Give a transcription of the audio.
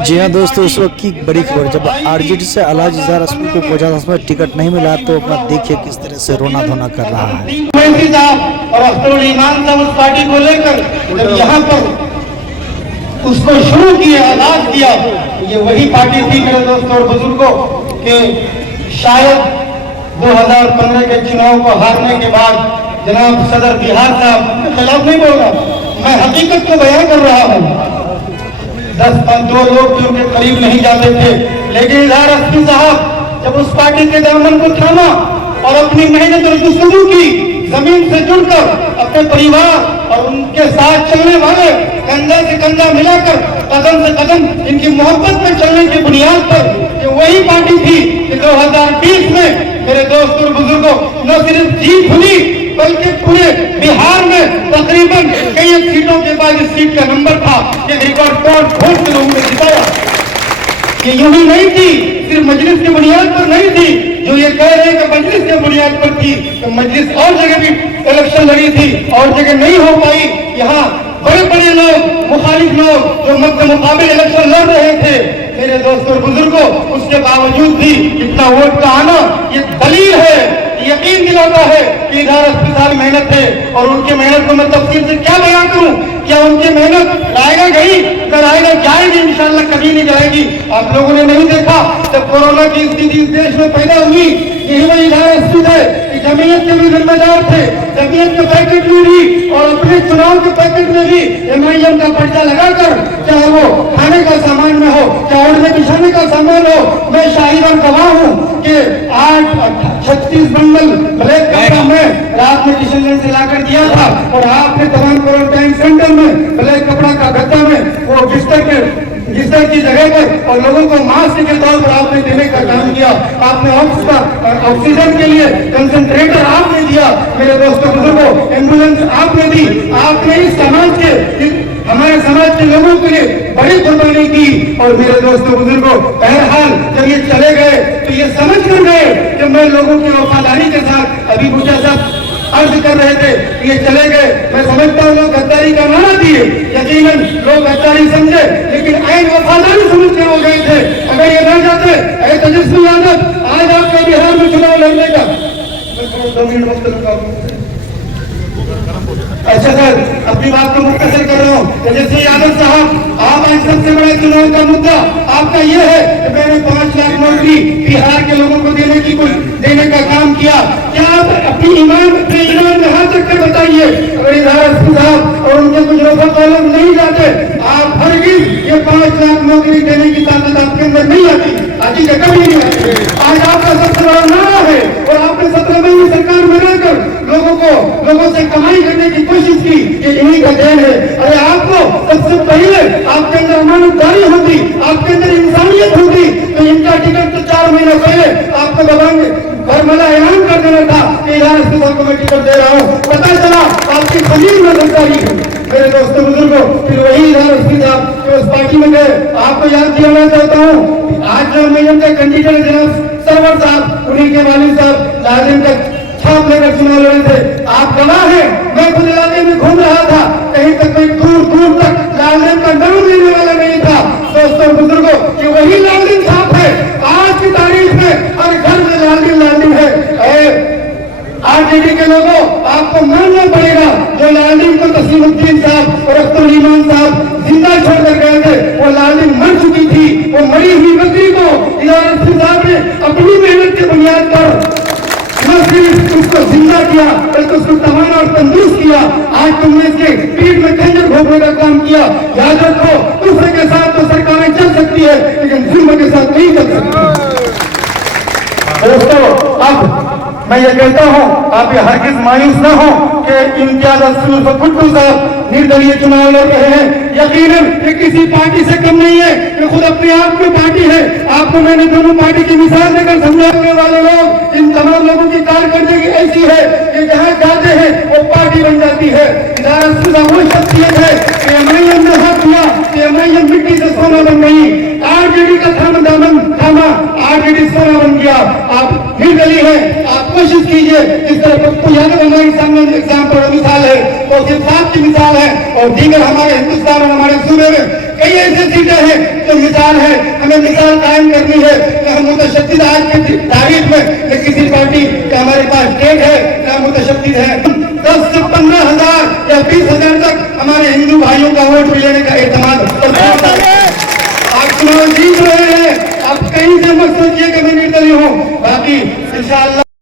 जी हाँ दोस्तों, उस वक्त की बड़ी खबर जब आरजेडी से अलहाज इजहार हसन को पहुंचा में टिकट नहीं मिला तो अपना देखिए किस तरह से रोना धोना कर रहा है। और अख्तरुल ईमान साहब उस पार्टी को लेकर जब यहाँ पर उसको शुरू किया, आगाज किया, ये वही पार्टी थी मेरे दोस्तों और बुजुर्गों के शायद 2015 के चुनाव को हारने के बाद जनाब सदर बिहार साहब के खिलाफ नहीं बोल रहा, मैं हकीकत को बयान कर रहा हूँ। 10-15 लोग भी उनके करीब नहीं जाते थे, लेकिन इजहार हसन साहब जब उस पार्टी के दामन को थामा और अपनी मेहनत और जुस्तजू की, जमीन से जुड़कर अपने परिवार और उनके साथ चलने वाले कंधा से कंधा मिलाकर कदम से कदम इनकी मोहब्बत में चलने की बुनियाद पर ये वही पार्टी थी कि 2020 में मेरे दोस्तों और बुजुर्गों न सिर्फ जीत हुई बल्कि पूरे बिहार में तकरीबन कई सीटों के बाद इस सीट का नंबर था, ये रिकॉर्ड तोड़ वोट से लोगों ने जिताया। ये यूं ही नहीं थी, सिर्फ मजलिस की बुनियाद पर नहीं थी, जो ये कह रहे हैं कि मजलिस की बुनियाद पर थी, तो मजलिस और जगह भी इलेक्शन लड़ी थी और जगह नहीं हो पाई। यहाँ बड़े बड़े लोग, मुखालिफ लोग जो मध्य मुकाबले इलेक्शन लड़ रहे थे, मेरे दोस्तों और बुजुर्गों, उसके बावजूद भी इतना वोट का आना ये दलील है, यकीन दिलाता है कि इजहार हसन साहब मेहनत है। और उनकी मेहनत को मैं तफसील से क्या बयान करूं, क्या उनकी मेहनत आएगा गई, अगर आएगा जाएगी, इंशाल्लाह कभी नहीं जाएगी। आप लोगों ने नहीं देखा जब कोरोना की स्थिति इस देश में पैदा हुई, यही वही इजहार हसन है कि जमीयत के भी जिम्मेदार थे, जमीयत के पैकेट में भी और अपने चुनाव के पैकेट में भी MIM का पर्चा लगाकर, चाहे वो खाने का सामान में हो, चाहे ओढ़ने बिछाने का सामान हो, मैं शाहिद और गवाह हूँ कि 36 बंडल ब्लैक कपड़ा में रात में किशनगंज से लाकर दिया था और आपने तमाम क्वारंटाइन सेंटर में ब्लैक कपड़ा का गद्दा में वो बिस्तर की जगह पर और लोगों को मास्क के तौर पर आपने देने का काम किया। आपने ऑक्सीजन के लिए कंसंट्रेटर आपने दिया, मेरे दोस्तों बुजुर्गों, एम्बुलेंस आपने दी, आपने इस समाज के, हमारे समाज के लोगों के लिए बड़ी कुर्बानी की। और मेरे दोस्तों बुजुर्गों, बहरहाल जब ये चले गए तो ये समझ कर गए कि मैं लोगों की वफादारी के साथ, अभी भुट्टा साहब अर्ज कर रहे थे, ये चले गए, मैं समझता हूँ लोग गद्दारी का नारा दिए, यकीनन लोग गद्दारी समझे, लेकिन ऐन वफादारी समझ के हो गए थे। अगर ये न जाते, तेजस्वी यादव आज आपका बिहार में चुनाव लड़ने का, 2 मिनट वक्त लगा। अच्छा सर, अपनी बात को मुख्तसर कर रहा हूँ। तेजस्वी यादव साहब, आप आज सबसे बड़ा चुनाव का मुद्दा आपका ये है कि मैंने 5 लाख नौकरी बिहार के लोगों को देने का काम किया। क्या आप अपनी ईमान में हाथ रख कर बताइए, अगर इजहार हसन साहब और उनके कुछ रफाक लोग नहीं जाते, आप हरगिज़ ये 5 लाख नौकरी देने की ताकत आपके अंदर नहीं आती, आती कभी नहीं आती। आज आपका सबसे बड़ा नारा है और आपने 17 महीने सरकार में रहकर लोगों से कमाई करने की कोशिश की, ये इन्हीं का देन है। अरे आपको सबसे पहले आपके अंदर अमानतदारी होती, आपके अंदर इंसानियत होती, तो इनका टिकट तो 4 महीने पहले आपको दबाएंगे बरमला ऐलान कर देना था कि इजहार हसन साहब को मैं टिकट दे रहा हूँ, पता चला आपकी जमीन में सरकारी है। मेरे दोस्तों बुजुर्गों, फिर वही इजहार हसन साहब उस पार्टी में गए। आपको याद दिलाना चाहता हूँ, आज जो MIM के कैंडिडेट जनाब सरवर साहब, उन्हीं के वालिद साहब लाजिम का छाप लेकर चुनाव लड़े थे। आप गवाह हैं, मैं खुद इलाके में घूम रहा था, कहीं तक कोई दूर दूर तक लालटेन का नाम लेने वाला नहीं था। दोस्तों बुजुर्गों, ये वही लालटेन छाप है, आज की तारीख में हर घर में लालटेन है। आरजेडी के लोगों, आपको मानना पड़ेगा, जो लालटेन को तस्लीमुद्दीन साहब और अख्तरुल ईमान साहब जिंदा छोड़कर गए थे, वो लालटेन मर चुकी थी। वो मरी हुई बकरी को इजहार हसन साहब ने अपनी मेहनत के बुनियाद पर न सिर्फ उसको जिंदा किया बल्कि उसको तवाना और तंदुरुस्त किया। आज तुमने इसके पीठ में खंजर घोंपने का काम किया। याद रखो, दूसरे के साथ तो सरकारें चल सकती है, लेकिन जुल्म के साथ नहीं चल सकती। दोस्तों, अब मैं ये कहता हूँ, आप ये हरगिज मायूस न हो कि इम्तियाज भुट्टो साहब निर्दलीय चुनाव लड़ रहे हैं। यकीनन ये किसी पार्टी से कम नहीं है, ये खुद अपने आप में पार्टी है। आपको मैंने दोनों पार्टी की मिसाल देकर समझाने वाले लोग, इन तमाम लोगों की कारकर्दगी ऐसी है कि जहाँ जाते हैं वो पार्टी बन जाती है। इजहार हसन साहब वो शख्सियत है कि MIM ने हाथ दिया कि MIM मिट्टी से सोना बन गई, आरजेडी का थामा आरजेडी सोना बन गया। आप निर्दलीय है, आप कोशिश कीजिए, इस तरह पप्पू यादव हमारे सामने एग्जाम्पल और मिसाल है, तो सिर्फ की मिसाल है, और दीगर हमारे हिंदुस्तान और हमारे सूबे में कई ऐसी सीटें हैं जो मिसाल शायद आज की तारीख में न किसी पार्टी का हमारे पास स्टेट है ना मुतशद्दिद है। 10 से 15,000 या 20,000 तक हमारे हिंदू भाइयों का वोट मिलने का एतमाद आप चुनाव जीत रहे हैं। आप कहीं से मत सोचिए कि मैं निर्दलीय हूँ, बाकी इंशाअल्लाह